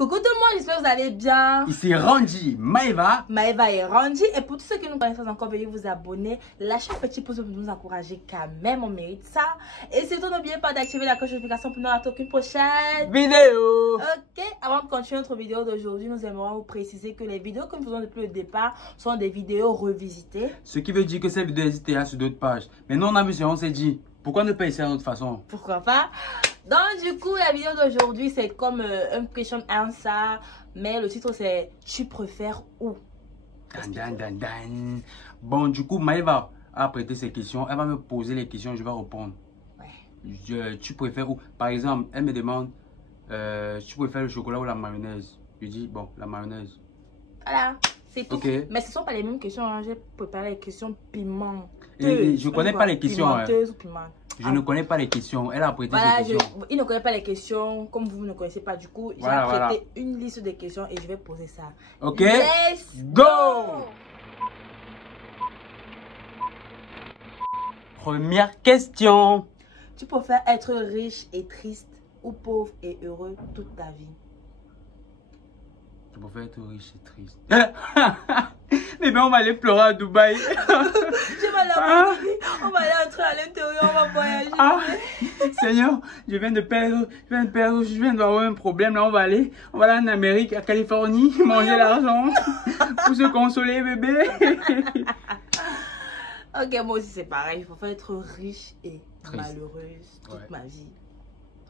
Coucou tout le monde, j'espère que vous allez bien. Ici Randy, Maeva. Maeva et Randy. Et pour tous ceux qui nous connaissent encore, veuillez vous abonner. Lâchez un petit pouce pour nous encourager quand même, on mérite ça. Et surtout, n'oubliez pas d'activer la cloche de notification pour ne rater aucune prochaine vidéo. Ok, avant de continuer notre vidéo d'aujourd'hui, nous aimerions vous préciser que les vidéos que nous faisons depuis le départ sont des vidéos revisitées. Ce qui veut dire que ces vidéos existent là sur d'autres pages. Mais nous, on a vu ça, on s'est dit, pourquoi ne pas essayer d'une autre façon? Pourquoi pas? Donc du coup, la vidéo d'aujourd'hui, c'est comme un question answer, mais le titre c'est « Tu préfères où ?» Bon, du coup, Maeva a prêté ses questions. Elle va me poser les questions, je vais répondre. Ouais. Tu préfères où? Par exemple, elle me demande, tu préfères le chocolat ou la mayonnaise? Je dis, bon, la mayonnaise. Voilà, c'est tout. Okay. Mais ce ne sont pas les mêmes questions, hein. J'ai préparé les questions piment. Et je ne connais pas les questions. Je ne connais pas les questions. Elle a prêté ses questions. Il ne connaît pas les questions. Comme vous ne connaissez pas, du coup, j'ai prêté une liste de questions et je vais poser ça. Ok. Let's go! Première question. Tu préfères être riche et triste ou pauvre et heureux toute ta vie? Je préfère être riche et triste. Mais ben on va aller pleurer à Dubaï. Je vais on va aller entrer à l'intérieur, on va voyager. Seigneur, je viens d'avoir un problème là, on va aller en Amérique, à Californie, manger l'argent pour se consoler bébé. Ok, moi aussi c'est pareil, il faut être riche et malheureuse toute ma vie.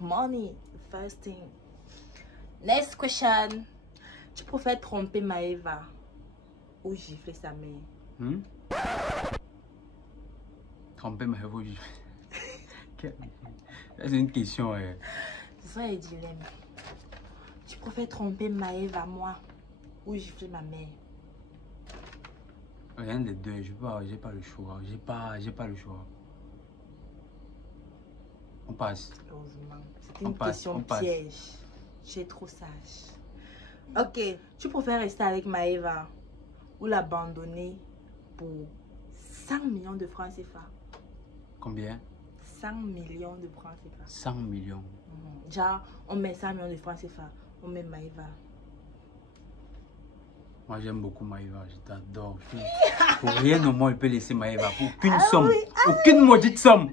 Money, first thing. Next question. Tu préfères tromper Maeva ou gifler sa mère? Tromper Maeva ou gifler? C'est une question. C'est ça les dilemmes. Tu préfères tromper Maeva moi ou gifler ma mère? Rien des deux, j'ai pas le choix. J'ai pas le choix. On passe. Heureusement. C'est une question piège. J'ai trop sage. Ok, tu préfères rester avec Maeva ou l'abandonner pour 100 millions de francs CFA? Combien? 100 millions de francs CFA. 100 millions. Genre, on met 100 millions de francs CFA, on met Maeva. Moi, j'aime beaucoup Maeva, je t'adore. Pour rien au monde, il peut laisser Maeva. Pour aucune somme, aucune maudite somme.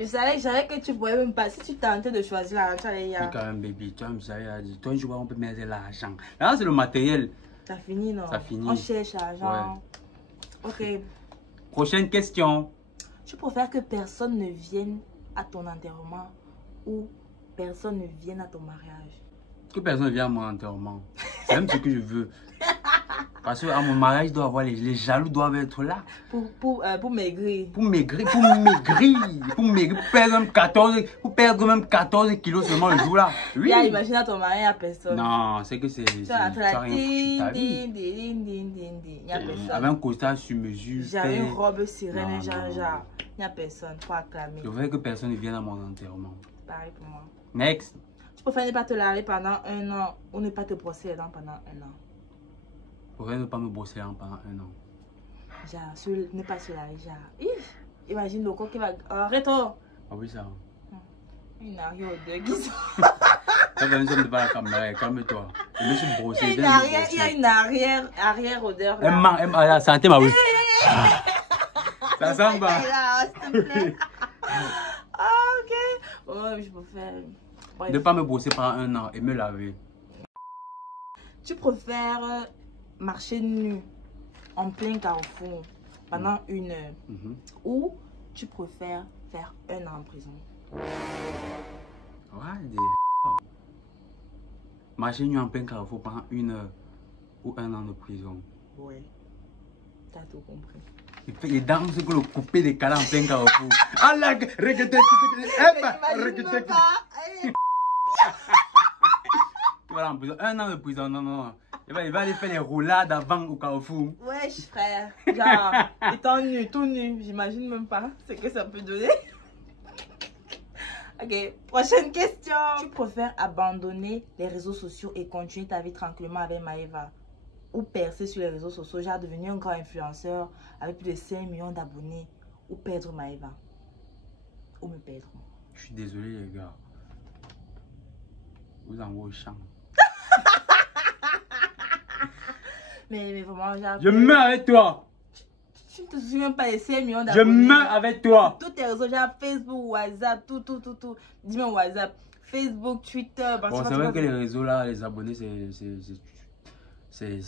Je savais que tu pouvais même pas. Si tu tentais de choisir la tu allais y aller. Mais quand même, baby, tu as dit, toi, je vois, on peut mettre l'argent. Là, c'est le matériel. Ça finit, non? Ça finit. On cherche l'argent. Ouais. Ok. Prochaine question. Tu préfères que personne ne vienne à ton enterrement ou personne ne vienne à ton mariage? Que personne ne vienne à mon enterrement. C'est même ce que je veux. Parce qu'à mon mariage, doit avoir les jaloux doivent être là. Pour maigrir. Pour perdre même 14 kilos seulement le jour là. Oui. Imagine à ton mariage, il n'y a personne. Non, c'est que c'est. Il n'y a personne. Avec un costard sur mesure. J'avais une robe sirène, genre. Il n'y a personne. Il faut acclamer. Je veux que personne ne vienne à mon enterrement. Pareil pour moi. Next. Tu préfères ne pas te laver pendant 1 an ou ne pas te brosser les dents pendant 1 an? Je préfère ne pas me brosser les dents pendant 1 an. Genre, ne pas se laver, genre. Imagine le corps qui va. Arrête-toi! Ah oui, ça. Une arrière-odeur qui sort. Ça va nous pas la caméra, calme-toi. Je me suis brossé. Il y a une arrière-odeur. La santé, ma oui. Ça sent bas. S'il te plaît. Ok. Oh, je préfère. Ne pas me brosser pendant 1 an et me laver. Tu préfères marcher nu en plein carrefour pendant 1 heure ou tu préfères faire 1 an en prison? Marcher nu en plein carrefour pendant 1 heure ou 1 an de prison. Ouais, t'as tout compris. Les dames, c'est que le couper des câlins en plein carrefour. Ah là, regardez. Voilà, en prison. 1 an de prison, non. Il va aller faire les roulades avant au carrefour. Wesh, frère. Genre, étant nu, tout nu, j'imagine même pas ce que ça peut donner. Ok, prochaine question. Tu préfères abandonner les réseaux sociaux et continuer ta vie tranquillement avec Maeva ou percer sur les réseaux sociaux, genre devenir un grand influenceur avec plus de 5 millions d'abonnés ou perdre Maeva ou me perdre? Je suis désolé, les gars. Vous envoie au champ. Mais vraiment, genre... Je meurs avec toi. Tu ne te souviens pas des 5 millions Je d'abonnés. meurs avec toi. Tous tes réseaux, genre Facebook, WhatsApp, tout. Dis-moi WhatsApp, Facebook, Twitter. Bon, c'est vrai que les réseaux là, les abonnés, c'est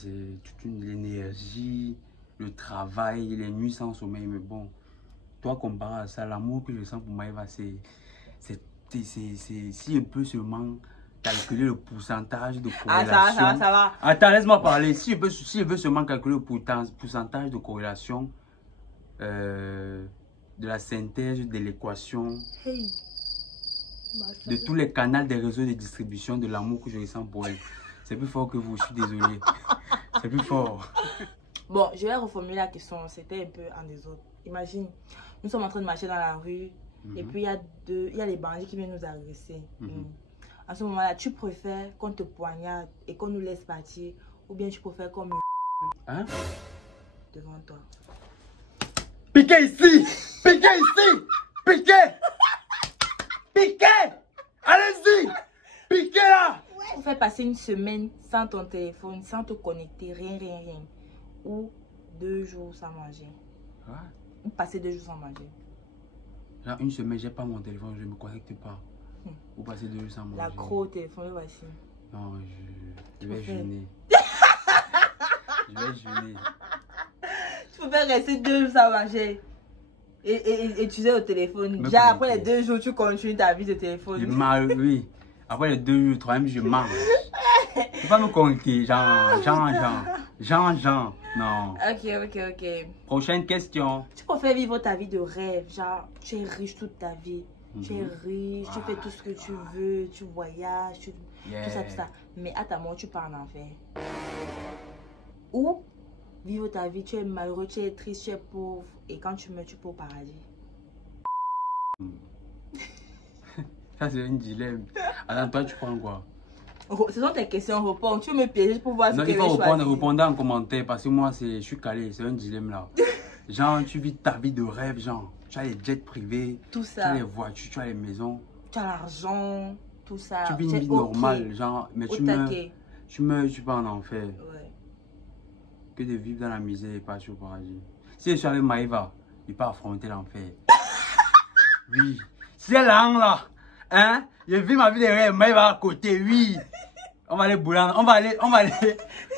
toute l'énergie, le travail, les nuits sans sommeil. Mais bon, toi, comparé à ça, l'amour que je sens pour Maëva, c'est si on peut seulement calculer le pourcentage de corrélation. Ah, ça va. Attends, laisse-moi parler. Si je veux seulement calculer le pourcentage de corrélation de la synthèse de l'équation, Hey. de tous les canaux des réseaux de distribution de l'amour que je ressens pour elle, c'est plus fort que vous, je suis désolé. C'est plus fort. Bon, je vais reformuler la question. C'était un peu en désordre. Imagine, nous sommes en train de marcher dans la rue et puis il y a les bandits qui viennent nous agresser. À ce moment-là, tu préfères qu'on te poignarde et qu'on nous laisse partir ou bien tu préfères qu'on me Hein? devant toi? Piquez ici! Piquez ici! Piquez! Piquez! Allez-y! Piquez là! Tu faire passer une semaine sans ton téléphone, sans te connecter, rien. Ou 2 jours sans manger. Quoi? Ou passer 2 jours sans manger. Genre une semaine, j'ai pas mon téléphone, je ne me connecte pas. Ou passer 2 jours sans manger. La croix au téléphone, le voici. Non, je vais jeûner. Je vais jeûner. Tu peux rester 2 jours sans manger. Et utiliser le téléphone. Déjà après les 2 jours, tu continues ta vie de téléphone. Je mange, oui. Après les 2 jours, 3e, je mange. Tu peux pas me connecter. Jean. Non. Ok. Prochaine question. Tu préfères vivre ta vie de rêve, genre tu es riche toute ta vie. Tu es riche, tu fais tout ce que tu veux, tu voyages, tout ça. Mais à ta mort, tu pars en enfer. Ou vivre ta vie, tu es malheureux, tu es triste, tu es pauvre. Et quand tu meurs, tu peux au paradis. Ça, c'est un dilemme. Alors, toi, tu prends quoi? Ce sont tes questions, réponds. Tu veux me piéger pour voir ce que je vais choisir. Non, il faut répondre en commentaire parce que moi, je suis calé. C'est un dilemme là. Genre, tu vis ta vie de rêve, genre. Tu as les jets privés, tout ça. Tu as les voitures, tu as les maisons. Tu as l'argent, tout ça. Tu vis une vie normale, genre. Mais tu meurs, tu pars en enfer. Ouais. Que de vivre dans la misère et partir au paradis. Si je suis avec Maëva, il peut affronter l'enfer. Oui. Si elle est là, hein, je vis ma vie de rêve, Maëva à côté, oui. On va aller boulant, on va aller.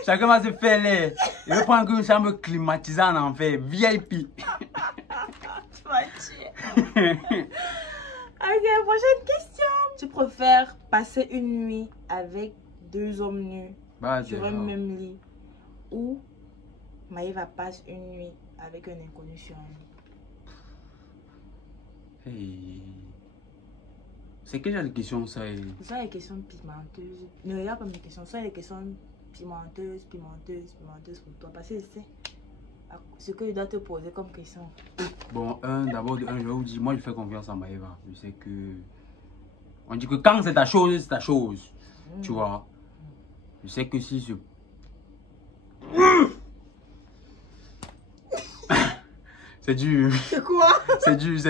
Chacun va se faire l'air. Je vais prendre une chambre climatisée en enfer, VIP. Tu vas tuer. Ok, prochaine question. Tu préfères passer une nuit avec 2 hommes nus sur un même lit ou Maëva passe une nuit avec un inconnu sur un lit? Hey. C'est quel genre de questions ça? Ce sont des questions pimenteuses. Ne regarde pas mes questions, ce sont des questions pimenteuses pour toi. Parce que c'est ce que je dois te poser comme question. Bon, d'abord, je vais vous dire, moi je fais confiance à Maëva. Je sais que. On dit que quand c'est ta chose, c'est ta chose. Tu vois? Je sais que si je. C'est dur. C'est quoi? C'est dur.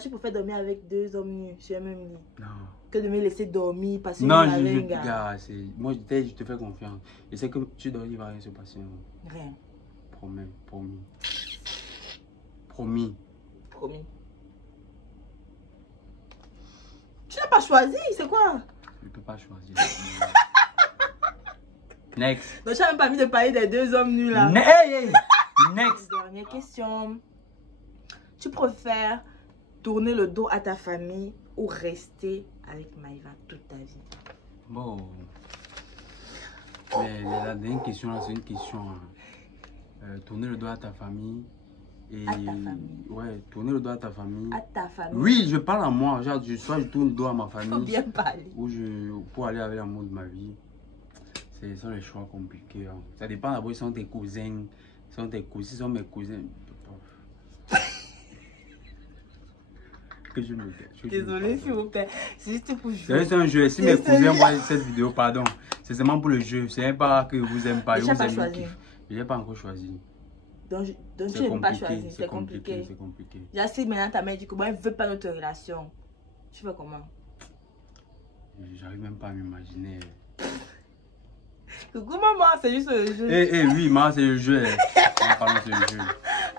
Tu préfères dormir avec 2 hommes nus sur un même lit? Non. Que de me laisser dormir parce que non, moi je te fais confiance. Je sais que tu dors, il va rien se passer. Rien. Promis. Tu n'as pas choisi, c'est quoi? Je peux pas choisir. Next. Donc tu n'as même pas envie de parler des 2 hommes nus là. Next. Dernière question. Tu préfères tourner le dos à ta famille ou rester avec Maëva toute ta vie? Bon. Mais la dernière question là, c'est une question. Tourner le dos à ta famille. Et... À ta famille. Ouais, tourner le dos à ta famille. À ta famille. Oui, je parle à moi. Genre, soit je tourne le dos à ma famille. Faut bien parler. Ou pour aller avec l'amour de ma vie. Ce sont les choix compliqués. Hein. Ça dépend d'abord, ils sont tes cousins. Ils sont mes cousins. Que je me Désolé, s'il vous plaît. C'est juste pour jouer. C'est juste un jeu. Si mes cousins voient cette vidéo, pardon. C'est seulement pour le jeu. C'est pas que vous aimez pas. Je n'ai pas encore choisi. dont tu ne veux pas choisir. C'est compliqué. C'est compliqué. Déjà, si maintenant ta mère dit que moi, elle ne veut pas notre relation, tu fais comment? J'arrive même pas à m'imaginer. Coucou maman, c'est juste le jeu. Oui, maman, c'est le jeu. Pardon, c'est le jeu.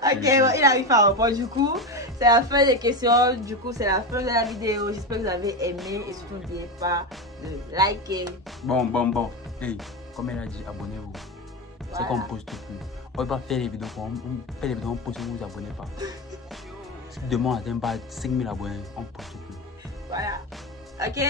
Ok, bon, il arrive à répondre. Du coup, c'est la fin des questions. Du coup, c'est la fin de la vidéo. J'espère que vous avez aimé. Et surtout, n'oubliez pas de liker. Bon. Hey, comme elle a dit, abonnez-vous. Voilà. C'est qu'on poste plus. On va pas faire les vidéos. On fait les vidéos, on poste, vous vous abonnez pas. Si demain on n'atteint pas 5000 abonnés, on poste plus. Voilà. Ok.